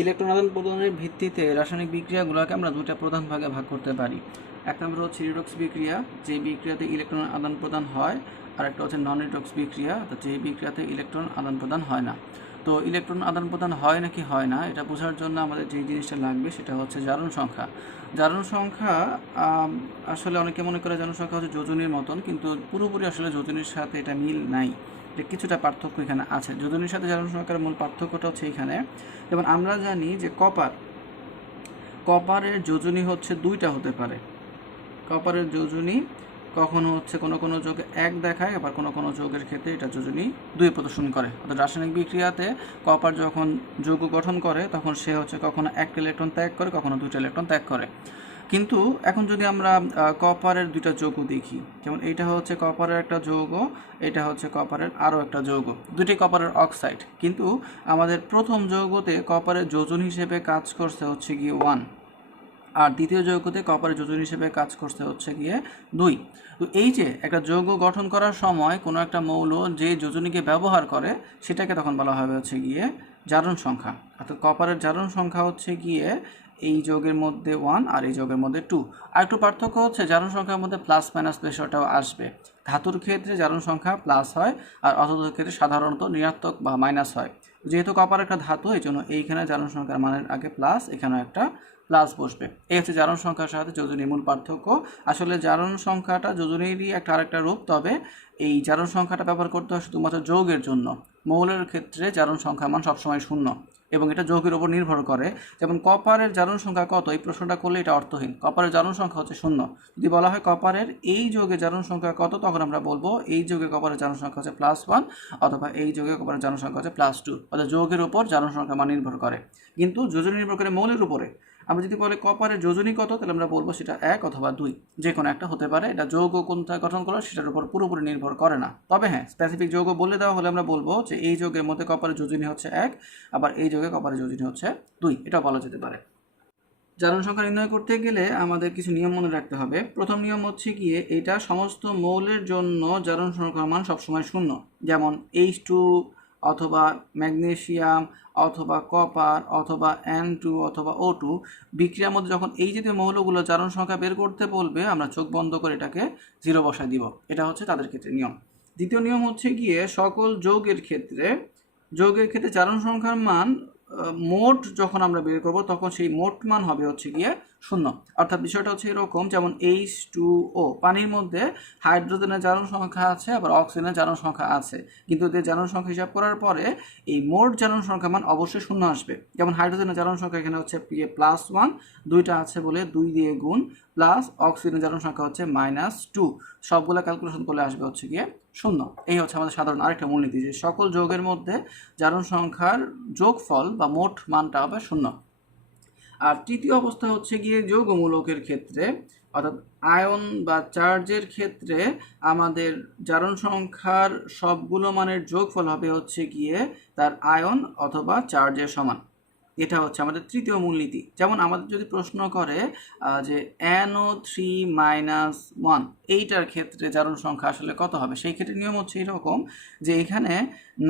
Electron আদান প্রদানের ভিত্তিতে রাসায়নিক বিক্রিয়াগুলোকে আমরা দুটো প্রধান ভাগে ভাগ করতে পারি। এক নম্বর হচ্ছে রিডক্স বিক্রিয়া, যে বিক্রিয়াতে ইলেকট্রন আদান প্রদান হয়, আর একটা হচ্ছে নন রিডক্স বিক্রিয়া, যে বিক্রিয়াতে ইলেকট্রন আদান প্রদান হয় না। তো ইলেকট্রন আদান প্রদান হয় নাকি হয় না এটা বোঝার জন্য আমাদের যে জিনিসটা লাগবে সেটা হচ্ছে জারণ সংখ্যা। জারণ সংখ্যা আসলে অনেকে মনে করে জারণ সংখ্যা হচ্ছে যোজনীর মতন, কিন্তু পুরোপুরি আসলে যোজনীর সাথে এটা মিল নাই। এটা কিছুটা পার্থক্য এখানে আছে। যোজনীর সাথে জারণ সংখ্যার মূল পার্থক্যটা হচ্ছে এখানে, যেমন আমরা জানি যে কপারের যোজনী হচ্ছে দুইটা হতে পারে। কপারের যোজনী কখনো হচ্ছে কোনো কোনো যোগে এক দেখায়, আবার কোনো কোনো যৌগের ক্ষেত্রে এটা যোজনী দুই প্রদর্শন করে। অর্থাৎ রাসায়নিক বিক্রিয়াতে কপার যখন যৌগ গঠন করে তখন সে হচ্ছে কখনো একটা ইলেকট্রন ত্যাগ করে, কখনো দুইটা ইলেকট্রন ত্যাগ করে। কিন্তু এখন যদি আমরা কপারের দুইটা যৌগ দেখি, যেমন এইটা হচ্ছে কপারের একটা যৌগ, এটা হচ্ছে কপারের আরও একটা যৌগ, দুটি কপারের অক্সাইড, কিন্তু আমাদের প্রথম যৌগতে কপারের যোজন হিসেবে কাজ করছে হচ্ছে গিয়ে 1, আর দ্বিতীয় যৌগতে কপারের যোজন হিসেবে কাজ করছে হচ্ছে গিয়ে 2। তো এই যে একটা যৌগ গঠন করার সময় কোনো একটা মৌল যে যোজনীকে ব্যবহার করে সেটাকে তখন বলা হবে হচ্ছে গিয়ে জারণ সংখ্যা। অর্থাৎ কপারের জারণ সংখ্যা হচ্ছে গিয়ে এই যৌগের মধ্যে 1 আর এই যৌগের মধ্যে 2। আর একটু পার্থক্য হচ্ছে জারণ সংখ্যার মধ্যে প্লাস মাইনাস বিষয়টাও আসবে। ধাতুর ক্ষেত্রে জারণ সংখ্যা প্লাস হয়, আর অধাতুর ক্ষেত্রে সাধারণত ঋণাত্মক বা মাইনাস হয়। যেহেতু কপার একটা ধাতু, এই জন্য এইখানে জারণ সংখ্যার মানের আগে প্লাস, এখানেও একটা প্লাস বসবে। এই হচ্ছে জারণ সংখ্যার সাথে যোজনীর মূল পার্থক্য। আসলে জারণ সংখ্যাটা যোজনীরই একটা আরেকটা রূপ, তবে এই জারণ সংখ্যাটা ব্যবহার করতে হয় শুধুমাত্র যৌগের জন্য। মৌলের ক্ষেত্রে জারণ সংখ্যার মান সবসময় 0, এবং এটা যৌগের উপর নির্ভর করে। যেমন কপারের জারণ সংখ্যা কত, এই প্রশ্নটা করলে এটা অর্থহীন। কপারের জারণ সংখ্যা হচ্ছে 0। যদি বলা হয় কপারের এই যৌগের জারণ সংখ্যা কত, তখন আমরা বলবো এই যৌগে কপারের জারণ সংখ্যা হচ্ছে +1, অথবা এই যৌগে কপারের জারণ সংখ্যা হচ্ছে +2। অর্থাৎ যৌগের উপর জারণ সংখ্যা মান নির্ভর করে, কিন্তু যোজনী নির্ভর করে মৌলের উপরে। আমরা যদি বলে কপারের যোজনী কত, তাহলে আমরা বলবো সেটা 1 অথবা 2, যে কোনো একটা হতে পারে। এটা যৌগ কোনটা গঠন করলো সেটার উপর পুরোপুরি নির্ভর করে না। তবে হ্যাঁ, স্পেসিফিক যৌগ বলে দেওয়া হলে আমরা বলবো যে এই যৌগের মধ্যে কপারের যোজনী হচ্ছে 1, আবার এই যৌগে কপারের যোজনী হচ্ছে 2, এটা বলা যেতে পারে। জারণ সংখ্যা নির্ণয় করতে গেলে আমাদের কিছু নিয়ম মনে রাখতে হবে। প্রথম নিয়ম হচ্ছে গিয়ে এটা সমস্ত মৌলের জন্য জারণ সংখ্যার মান সবসময় 0। যেমন H2 অথবা ম্যাগনেসিয়াম অথবা কপার অথবা N2 অথবা O2 বিক্রিয়ার মধ্যে যখন এই জাতীয় মৌলগুলো জারণ সংখ্যা বের করতে বলবে, আমরা চোখ বন্ধ করে এটাকে 0 বসায় দিব। এটা হচ্ছে তাদের ক্ষেত্রে নিয়ম। দ্বিতীয় নিয়ম হচ্ছে গিয়ে সকল যৌগের ক্ষেত্রে জারণ সংখ্যার মান মোট যখন আমরা বের করব তখন সেই মোট মান হবে হচ্ছে গিয়ে 0। অর্থাৎ বিষয়টা হচ্ছে এরকম, যেমন H2O, পানির মধ্যে হাইড্রোজেনের জারণ সংখ্যা আছে, আবার অক্সিজেনের জারণ সংখ্যা আছে, কিন্তু এদের জারণ সংখ্যা হিসাব করার পরে এই মোট জারণ সংখ্যা মান অবশ্যই 0 আসবে। যেমন হাইড্রোজেনের জারণ সংখ্যা এখানে হচ্ছে +1, দুইটা আছে বলে 2 দিয়ে গুণ, প্লাস অক্সিজেনের জারণ সংখ্যা হচ্ছে -2, সবগুলো ক্যালকুলেশন করলে আসবে হচ্ছে গিয়ে 0। এই হচ্ছে আমাদের সাধারণ আরেকটা মূলনীতি, যে সকল যৌগের মধ্যে জারণ সংখ্যার যোগফল বা মোট মানটা হবে 0। আর তৃতীয় অবস্থা হচ্ছে গিয়ে যৌগমূলকের ক্ষেত্রে, অর্থাৎ আয়ন বা চার্জের ক্ষেত্রে আমাদের জারণ সংখ্যার সবগুলো মানের যোগফল হবে হচ্ছে গিয়ে তার আয়ন অথবা চার্জের সমান। এটা হচ্ছে আমাদের তৃতীয় মূলনীতি। যেমন আমাদের যদি প্রশ্ন করে যে NO3-1 এইটার ক্ষেত্রে জারণ সংখ্যা আসলে কত হবে, সেই ক্ষেত্রে নিয়ম হচ্ছে এরকম, যে এখানে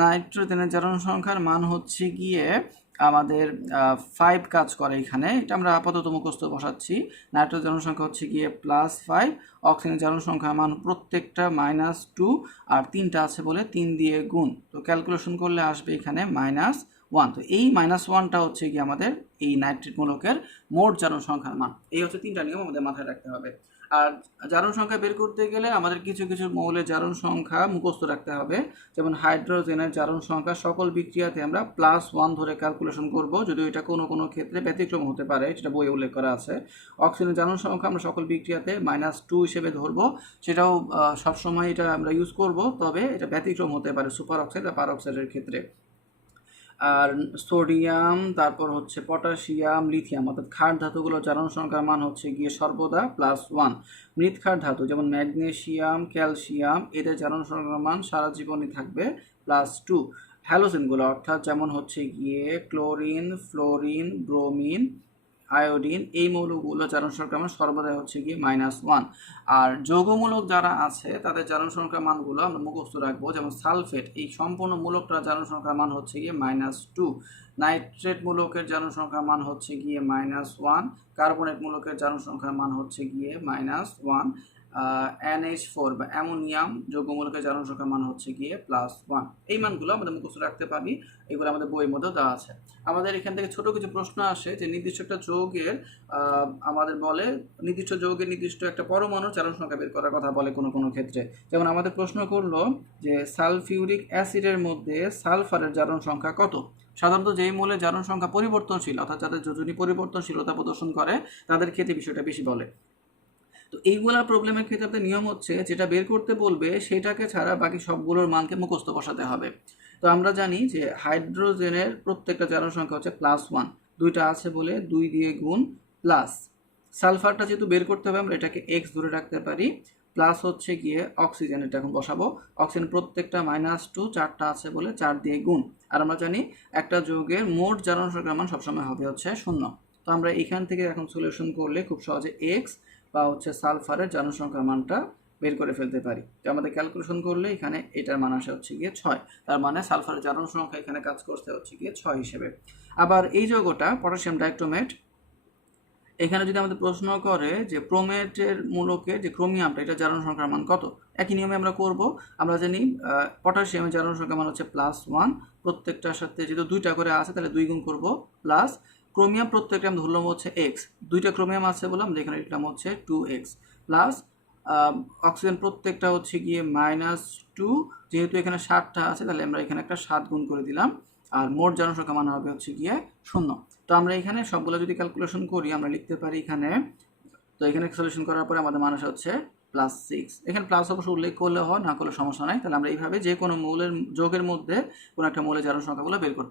নাইট্রোজেনের জারণ সংখ্যার মান হচ্ছে গিয়ে আমাদের 5 কাজ করে। এখানে এটা আমরা আপাতত মুখস্থ বসাচ্ছি। নাইট্রোজেন জারণ সংখ্যা হচ্ছে গিয়ে +5, অক্সিজেন জারণ সংখ্যার মান প্রত্যেকটা -2, আর 3টা আছে বলে 3 দিয়ে গুণ, তো ক্যালকুলেশন করলে আসবে এখানে -1। তো এই -1টা হচ্ছে গিয়ে আমাদের এই নাইট্রেট মূলকের মোট জারণ সংখ্যার মান। এই হচ্ছে 3টা নিয়ম আমাদের মাথায় রাখতে হবে। আর জারণ সংখ্যা বের করতে গেলে আমাদের কিছু কিছু মৌলের জারণ সংখ্যা মুখস্থ রাখতে হবে। যেমন হাইড্রোজেনের জারণ সংখ্যা সকল বিক্রিয়াতে আমরা +1 ধরে ক্যালকুলেশন করব, যদিও এটা কোনো কোনো ক্ষেত্রে ব্যতিক্রম হতে পারে, সেটা বইয়ে উল্লেখ করা আছে। অক্সিজেনের জারণ সংখ্যা আমরা সকল বিক্রিয়াতে -2 হিসেবে ধরবো, সেটাও সবসময় এটা আমরা ইউজ করব, তবে এটা ব্যতিক্রম হতে পারে সুপার অক্সাইড বা পার অক্সাইডের ক্ষেত্রে। আর সোডিয়াম, তারপর হচ্ছে পটাশিয়াম, লিথিয়াম, অর্থাৎ ক্ষার ধাতুগুলোর জারণ সংখ্যার মান হচ্ছে গিয়ে সর্বদা +1। মৃৎ ক্ষার ধাতু যেমন ম্যাগনেসিয়াম, ক্যালসিয়াম, এদের জারণ সংখ্যার মান সারা জীবনই থাকবে +2। হ্যালোজেনগুলো অর্থাৎ যেমন হচ্ছে গিয়ে ক্লোরিন, ফ্লোরিন, ব্রোমিন, আয়োডিন, এই মৌলগুলো জারণ সংখ্যার মান সর্বদাই হচ্ছে গিয়ে -1। আর যৌগমূলক যারা আছে তাদের জারণ সংখ্যার মানগুলো আমরা মুখস্থ রাখবো। যেমন সালফেট, এই সম্পূর্ণ মূলকটার জারণ সংখ্যার মান হচ্ছে গিয়ে -2। নাইট্রেট মূলকের জারণ সংখ্যার মান হচ্ছে গিয়ে -1। কার্বনেট মূলকের জারণ সংখ্যার মান হচ্ছে গিয়ে -1। NH4 বা অ্যামোনিয়াম যৌগমূলকের জারণ সংখ্যার মান হচ্ছে গিয়ে +1। এই মানগুলো আমাদের মুখস্থ রাখতে পারি, এগুলো আমাদের বইয়ের মধ্যে দেওয়া আছে। আমাদের এখান থেকে ছোট কিছু প্রশ্ন আসে যে নির্দিষ্ট একটা যৌগের আমাদের বলে নির্দিষ্ট যৌগের নির্দিষ্ট একটা পরমাণুর জারণ সংখ্যা বের করার কথা বলে কোনো কোনো ক্ষেত্রে। যেমন আমাদের প্রশ্ন করলো যে সালফিউরিক অ্যাসিডের মধ্যে সালফারের জারণ সংখ্যা কত। সাধারণত যেই মৌলের জারণ সংখ্যা পরিবর্তনশীল অর্থাৎ যাদের যোজনী পরিবর্তনশীলতা প্রদর্শন করে তাদের ক্ষেত্রে বিষয়টা বেশি বলে। তো এইগুলা প্রবলেমের ক্ষেত্রে আপনাদের নিয়ম হচ্ছে যেটা বের করতে বলবে সেটাকে ছাড়া বাকি সবগুলোর মানকে মুখস্থ বসাতে হবে। তো আমরা জানি যে হাইড্রোজেনের প্রত্যেকটা জারণ সংখ্যা হচ্ছে +1, দুইটা আছে বলে 2 দিয়ে গুণ প্লাস। সালফারটা যেহেতু বের করতে হবে আমরা এটাকে x ধরে রাখতে পারি, প্লাস হচ্ছে গিয়ে অক্সিজেন, এটা এখন বসাবো। অক্সিজেন প্রত্যেকটা -2, 4টা আছে বলে 4 দিয়ে গুণ। আর আমরা জানি একটা যৌগের মোট জারণ সংখ্যার মান সবসময় হবে হচ্ছে 0। তো আমরা এখান থেকে এখন সলিউশন করলে খুব সহজে x বা হচ্ছে সালফারের জারণ সংখ্যার মানটা বের করে ফেলতে পারি। তো আমাদের ক্যালকুলেশন করলে এখানে এটার মান আসে হচ্ছে গিয়ে 6। তার মানে সালফারের জারণ সংখ্যা এখানে কাজ করতে হচ্ছে গিয়ে 6 হিসেবে। আবার এই যৌগটা পটাশিয়াম ডাইক্রোমেট, এখানে যদি আমাদের প্রশ্ন করে যে প্রোমেটের মূলকের যে ক্রোমিয়ামটা এটা জারণ সংখ্যার মান কত, একই নিয়মে আমরা করব। আমরা জানি পটাশিয়ামের জারণ সংখ্যার মান হচ্ছে +1, প্রত্যেকটার সাথে যেহেতু 2টা করে আছে তাহলে 2 গুণ করব, প্লাস ক্রোমিয়াম প্রত্যেকটা আমি ধরলাম হচ্ছে x, 2টা ক্রোমিয়াম আছে বললাম যে এখানে লিখলাম হচ্ছে 2x, প্লাস অক্সিজেন প্রত্যেকটা হচ্ছে গিয়ে -2, যেহেতু এখানে 7টা আছে তাহলে আমরা এখানে একটা 7 গুণ করে দিলাম, আর মোট জারণ সংখ্যা মান হবে হচ্ছে গিয়ে 0। তো আমরা এখানে সবগুলো যদি ক্যালকুলেশন করি আমরা লিখতে পারি এখানে, তো এখানে সলিউশন করার পরে আমাদের মান আসে হচ্ছে +6। এখানে প্লাস অবশ্য উল্লেখ করলে হয়, না করলে সমস্যা নাই। তাহলে আমরা এইভাবে যে কোনো মৌলের যৌগের মধ্যে কোনো একটা মৌলের জারণ সংখ্যাগুলো বের করতে